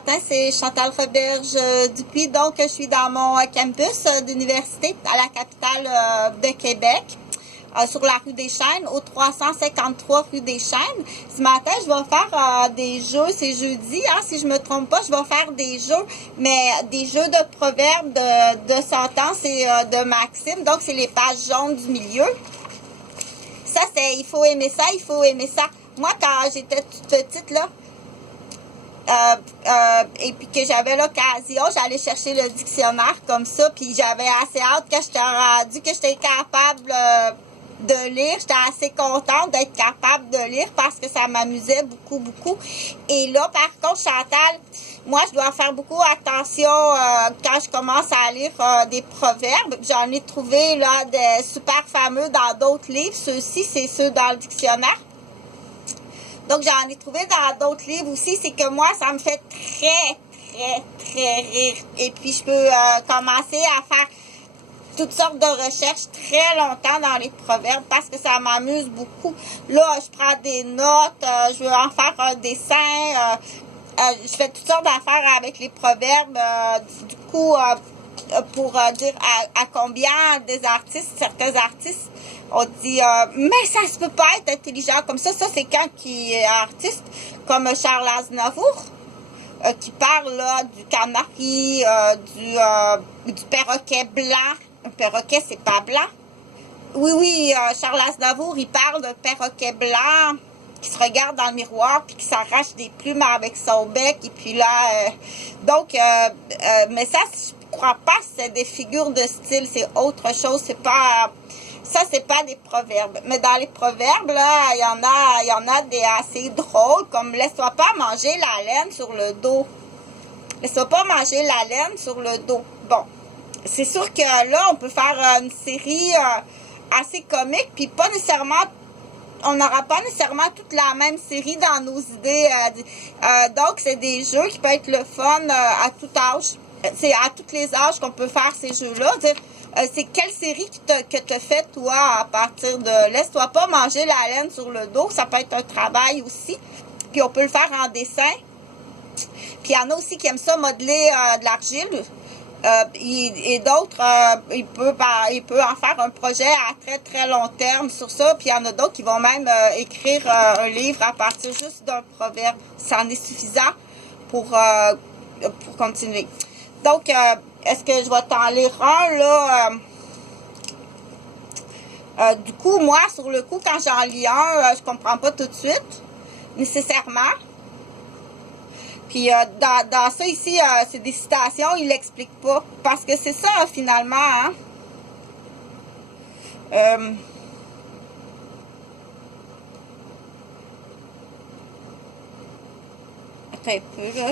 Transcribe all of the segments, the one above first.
matin, c'est Chantal Roberge Dupuis. Donc, je suis dans mon campus d'université à la capitale de Québec, sur la rue des Chênes, au 353 rue des Chênes. Ce matin, je vais faire des jeux, c'est jeudi, hein, si je me trompe pas, je vais faire des jeux, mais des jeux de proverbes de sentence et de maximes. Donc, c'est les pages jaunes du milieu. Ça, c'est, il faut aimer ça, il faut aimer ça. Moi, quand j'étais toute petite, là, et puis que j'avais l'occasion, j'allais chercher le dictionnaire comme ça, puis j'avais assez hâte que j'étais rendue, que j'étais capable de lire. J'étais assez contente d'être capable de lire parce que ça m'amusait beaucoup, beaucoup. Et là, par contre, Chantal, moi, je dois faire beaucoup attention quand je commence à lire des proverbes. J'en ai trouvé là des super fameux dans d'autres livres. Ceux-ci, c'est ceux dans le dictionnaire. Donc, j'en ai trouvé dans d'autres livres aussi. C'est que moi, ça me fait très rire. Et puis, je peux commencer à faire toutes sortes de recherches très longtemps dans les proverbes parce que ça m'amuse beaucoup. Là, je prends des notes, je veux en faire un dessin. Je fais toutes sortes d'affaires avec les proverbes. Du coup, pour dire à combien des artistes, certains artistes, on dit mais ça se peut pas être intelligent comme ça. Ça, c'est quand qui est artiste, comme Charles Aznavour, qui parle là du canari, du perroquet blanc. Un perroquet, c'est pas blanc. Oui, Charles Aznavour, il parle d'un perroquet blanc qui se regarde dans le miroir puis qui s'arrache des plumes avec son bec. Et puis là, mais ça, je crois pas que c'est des figures de style, c'est autre chose. C'est pas, ça, c'est pas des proverbes. Mais dans les proverbes, là, il y en a des assez drôles, comme laisse-toi pas manger la laine sur le dos. Laisse-toi pas manger la laine sur le dos. Bon. C'est sûr que là, on peut faire une série assez comique, puis pas nécessairement, on n'aura pas nécessairement toute la même série dans nos idées. Donc, c'est des jeux qui peuvent être le fun à tout âge. C'est à tous les âges qu'on peut faire ces jeux-là. C'est quelle série que tu as fait, toi, à partir de laisse-toi pas manger la laine sur le dos. Ça peut être un travail aussi. Puis on peut le faire en dessin. Puis il y en a aussi qui aiment ça modeler de l'argile. Et d'autres, il peut en faire un projet à très long terme sur ça. Puis il y en a d'autres qui vont même écrire un livre à partir juste d'un proverbe. Ça en est suffisant pour continuer. Donc, est-ce que je vais t'en lire un, là? Du coup, moi, sur le coup, quand j'en lis un, je comprends pas tout de suite, nécessairement. Puis dans ça ici, c'est des citations, il l'explique pas. Parce que c'est ça, finalement, hein. Attends un peu, là.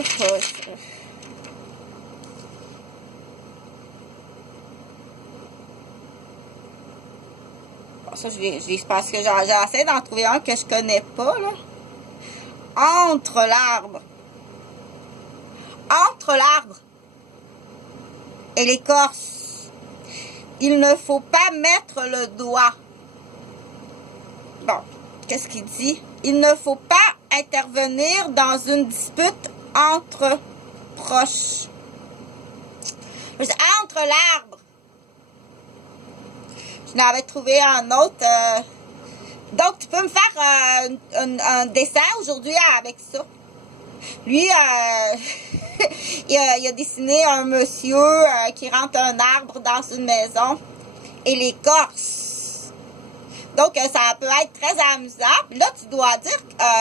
Bon, ça, je parce que j'essaie d'en trouver un que je connais pas, là. Entre l'arbre et l'écorce, il ne faut pas mettre le doigt. Bon, qu'est-ce qu'il dit? Il ne faut pas intervenir dans une dispute entre proches. Entre l'arbre. Je n'avais trouvé un autre. Donc, tu peux me faire un dessin aujourd'hui avec ça. Lui, il a dessiné un monsieur qui rentre un arbre dans une maison et l'écorce. Donc, ça peut être très amusant. Puis là, tu dois dire,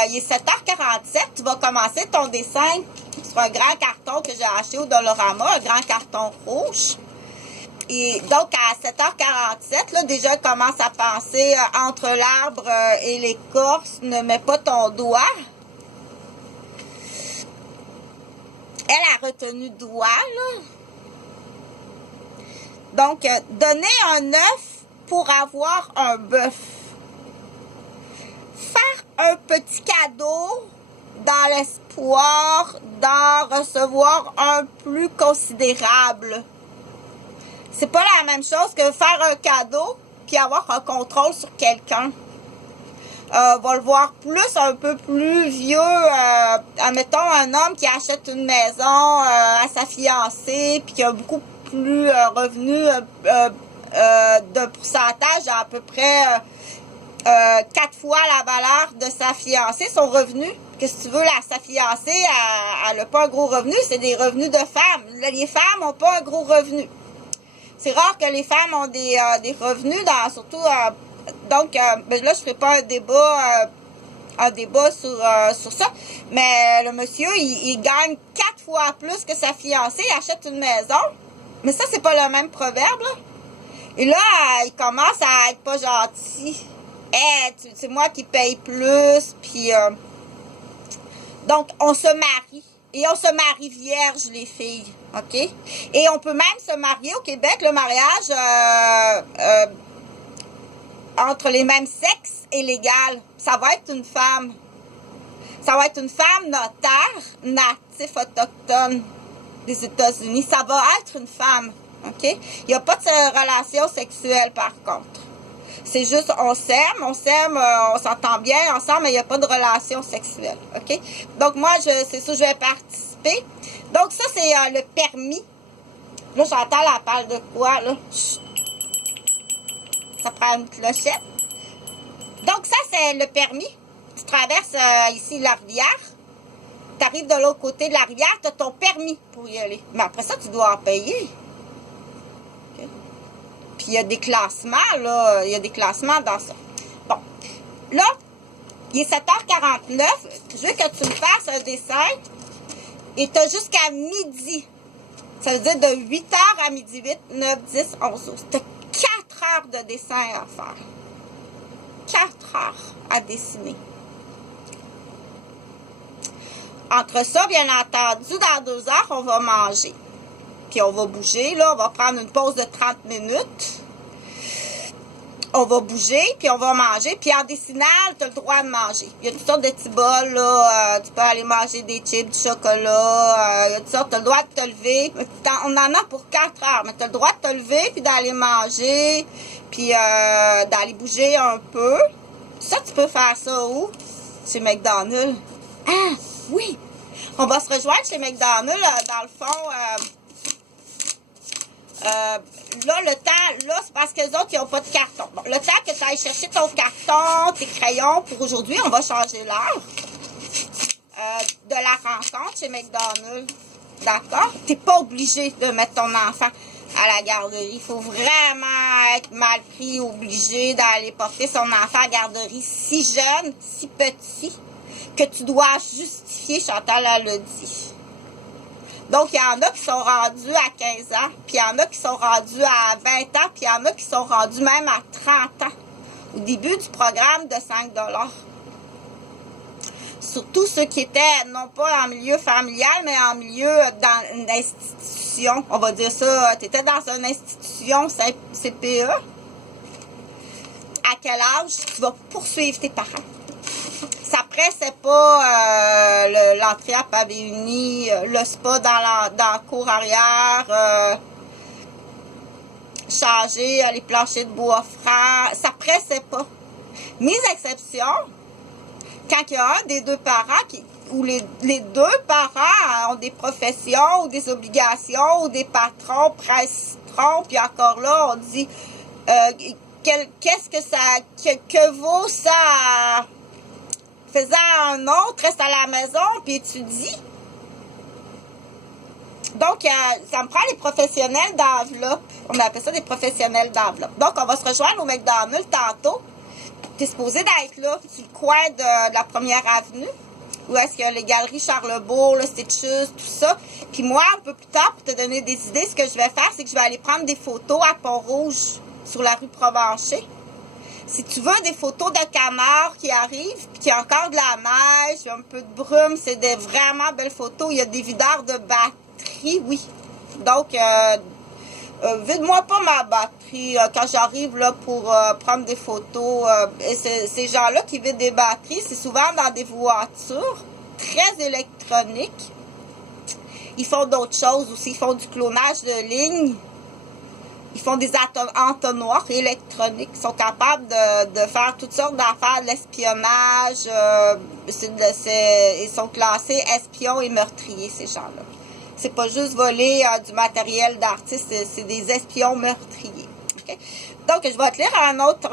il est 7h47, tu vas commencer ton dessin sur un grand carton que j'ai acheté au Dollarama, un grand carton rouge. Et donc, à 7h47, là, déjà, il commence à penser entre l'arbre et l'écorce, ne mets pas ton doigt. Elle a retenu doigt, là. Donc, donner un œuf pour avoir un bœuf. Faire un petit cadeau dans l'espoir d'en recevoir un plus considérable. C'est pas la même chose que faire un cadeau puis avoir un contrôle sur quelqu'un. va le voir plus, un peu plus vieux. Admettons, un homme qui achète une maison à sa fiancée, puis qui a beaucoup plus revenu de pourcentage, à peu près 4 fois la valeur de sa fiancée, son revenu. Qu'est-ce que tu veux, là, sa fiancée, elle n'a pas un gros revenu, c'est des revenus de femmes. Les femmes n'ont pas un gros revenu. C'est rare que les femmes ont des revenus, surtout... donc, ben là, je ne ferai pas un débat sur ça. Mais le monsieur, il gagne 4 fois plus que sa fiancée, il achète une maison. Mais ça, c'est pas le même proverbe, là. Et là, il commence à être pas gentil. C'est moi qui paye plus, puis... donc, on se marie. Et on se marie vierge, les filles, OK? Et on peut même se marier au Québec, le mariage entre les mêmes sexes est légal. Ça va être une femme. Ça va être une femme notaire, natif autochtone des États-Unis. Ça va être une femme, OK? Il n'y a pas de relation sexuelle, par contre. C'est juste, on s'aime, on s'entend bien ensemble, mais il n'y a pas de relation sexuelle, OK? Donc, moi, c'est ça, je vais participer. Donc, ça, c'est le permis. Là, j'entends la parle de quoi, là? Chut. Ça prend une clochette. Donc, ça, c'est le permis. Tu traverses ici la rivière. Tu arrives de l'autre côté de la rivière, tu as ton permis pour y aller. Mais après ça, tu dois en payer. Okay. Puis, il y a des classements, là. Il y a des classements dans ça. Bon. Là, il est 7h49. Je veux que tu me fasses un dessin. Et tu as jusqu'à midi. Ça veut dire de 8h à midi 8, 9, 10, 11, 12. Tu as 4 heures de dessin à faire. 4 heures à dessiner. Entre ça, bien entendu, dans 2 heures, on va manger. Puis on va bouger, là. On va prendre une pause de 30 minutes. On va bouger, puis on va manger. Puis en dessinant, tu as le droit de manger. Il y a toutes sortes de petits bols, là. Tu peux aller manger des chips, du chocolat. Il y a toutes sortes. Tu as le droit de te lever. On en a pour 4 heures. Mais tu as le droit de te lever, puis d'aller manger. Puis d'aller bouger un peu. Ça, tu peux faire ça où? Chez McDonald's. Ah, oui! On va se rejoindre chez McDonald's, dans le fond. Là, le temps, là, c'est parce que les autres, ils n'ont pas de carton. Bon, le temps que tu ailles chercher ton carton, tes crayons, pour aujourd'hui, on va changer l'heure de la rencontre chez McDonald's. D'accord? Tu n'es pas obligé de mettre ton enfant à la garderie. Il faut vraiment être mal pris, obligé d'aller porter son enfant à la garderie si jeune, si petit, que tu dois justifier, Chantal, elle l'a dit. Donc, il y en a qui sont rendus à 15 ans, puis il y en a qui sont rendus à 20 ans, puis il y en a qui sont rendus même à 30 ans, au début du programme de 5 $. Surtout ceux qui étaient, non pas en milieu familial, mais en milieu dans une institution. On va dire ça, tu étais dans une institution CPE. À quel âge tu vas poursuivre tes parents? Ça pressait pas l'entrée à pavé uni, le spa dans la cour arrière, changer les planchers de bois franc. Ça pressait pas. Mes exceptions, quand il y a un des deux parents où les deux parents ont des professions ou des obligations ou des patrons, patrons, puis encore là, on dit qu'est-ce que ça, que vaut ça faisant un autre, reste à la maison, puis étudie. Donc, ça me prend les professionnels d'enveloppe. On appelle ça des professionnels d'enveloppe. Donc, on va se rejoindre au McDonald's tantôt. Tu es supposé d'être là, sur le coin de la première avenue, où est-ce qu'il y a les galeries Charlebourg, le Stitches, tout ça. Puis moi, un peu plus tard, pour te donner des idées, ce que je vais faire, c'est que je vais aller prendre des photos à Pont-Rouge, sur la rue Provencher. Si tu veux des photos de canards qui arrivent, puis qu'il y a encore de la neige, un peu de brume, c'est des vraiment belles photos. Il y a des videurs de batterie, oui. Donc, vide-moi pas ma batterie quand j'arrive là pour prendre des photos. Et ces gens-là qui vident des batteries, c'est souvent dans des voitures très électroniques. Ils font d'autres choses aussi. Ils font du clonage de lignes. Ils font des entonnoirs électroniques, ils sont capables de faire toutes sortes d'affaires, de l'espionnage, ils sont classés espions et meurtriers, ces gens-là. C'est pas juste voler du matériel d'artiste, c'est des espions meurtriers. Okay? Donc, je vais te lire un autre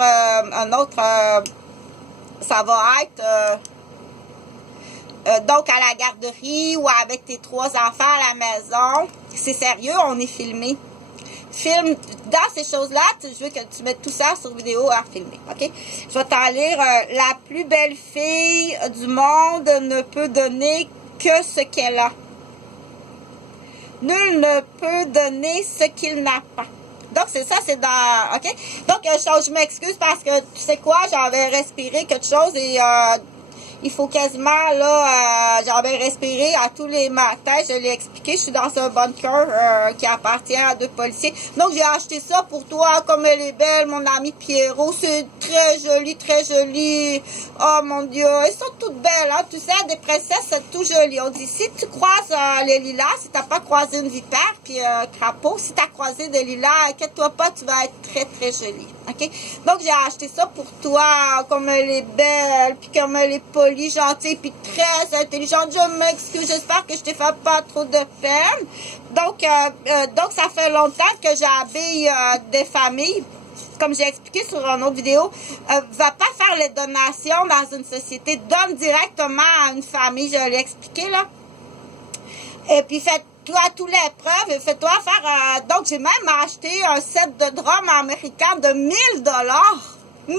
ça va être donc à la garderie ou avec tes 3 enfants à la maison. C'est sérieux, on est filmé. Filme, dans ces choses-là, je veux que tu mettes tout ça sur vidéo à filmer, ok? Je vais t'en lire. La plus belle fille du monde ne peut donner que ce qu'elle a. Nul ne peut donner ce qu'il n'a pas. Donc, c'est ça, c'est dans... OK? Donc, je m'excuse parce que, tu sais quoi, j'avais respiré quelque chose et il faut quasiment, là, j'avais respiré à tous les matins. Je l'ai expliqué, je suis dans un bunker qui appartient à 2 policiers. Donc, j'ai acheté ça pour toi, comme elle est belle, mon ami Pierrot. C'est très joli, très joli. Oh, mon Dieu, elles sont toutes belles, hein. Tu sais, des princesses, c'est tout joli. On dit, si tu croises les lilas, si t'as pas croisé une vipère, puis un crapaud, si t'as croisé des lilas, inquiète-toi pas, tu vas être très, très jolie. OK? Donc, j'ai acheté ça pour toi, comme elle est belle, puis comme elle est polie, gentille, puis très intelligente. Je m'excuse, j'espère que je t'ai fait pas trop de peine. Donc, ça fait longtemps que j'habille des familles. Comme j'ai expliqué sur une autre vidéo, va pas faire les donations dans une société. Donne directement à une famille, je l'ai expliqué, là. Et puis, fais-toi toutes les preuves et fais-toi faire... donc, j'ai même acheté un set de drums américains de 1000 $. 1000 $!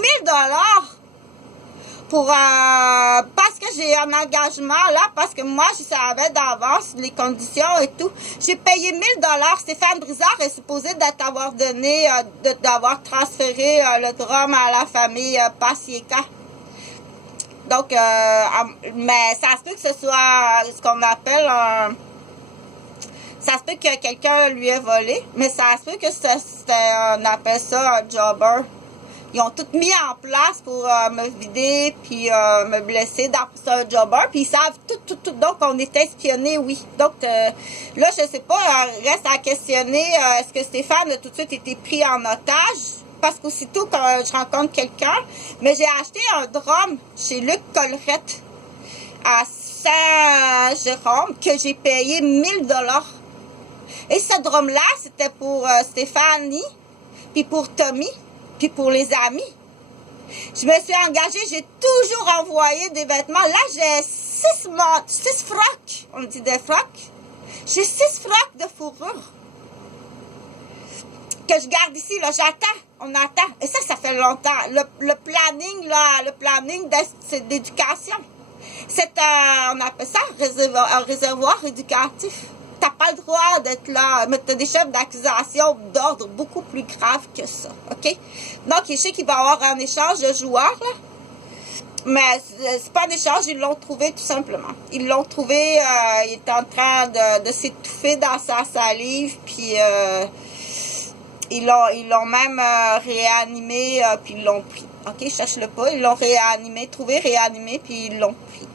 Pour parce que j'ai un engagement là, parce que moi je savais d'avance les conditions et tout. J'ai payé 1000 $. Stéphane Brizard est supposé d'avoir donné, d'avoir transféré le drum à la famille Pasieka. Donc, mais ça se peut que ce soit ce qu'on appelle un... Ça se peut que quelqu'un lui ait volé, mais ça se peut que on appelle ça un jobber. Ils ont tout mis en place pour me vider puis me blesser dans ce jobber. Puis ils savent tout. Donc, on est espionnés, oui. Donc, là, je sais pas, reste à questionner, est-ce que Stéphane a tout de suite été pris en otage? Parce qu'aussitôt que je rencontre quelqu'un, mais j'ai acheté un drum chez Luc Collerette à Saint-Jérôme que j'ai payé 1000 $. Et ce drum-là, c'était pour Stéphanie, puis pour Tommy, puis pour les amis. Je me suis engagée, j'ai toujours envoyé des vêtements. Là, j'ai 6 frocs. On dit des frocs. J'ai 6 frocs de fourrure que je garde ici. Là, j'attends. On attend. Et ça fait longtemps. Le planning, là, le planning d'éducation. C'est on appelle ça un réservoir éducatif. T'as pas le droit d'être là, mais t'as des chefs d'accusation d'ordre beaucoup plus graves que ça, OK? Donc, je sais qu'il va y avoir un échange de joueurs, là. Mais c'est pas un échange, ils l'ont trouvé tout simplement. Ils l'ont trouvé, il est en train de s'étouffer dans sa salive, puis ils l'ont même réanimé, puis ils l'ont pris. OK? Cherche-le pas, ils l'ont réanimé, trouvé, réanimé, puis ils l'ont pris.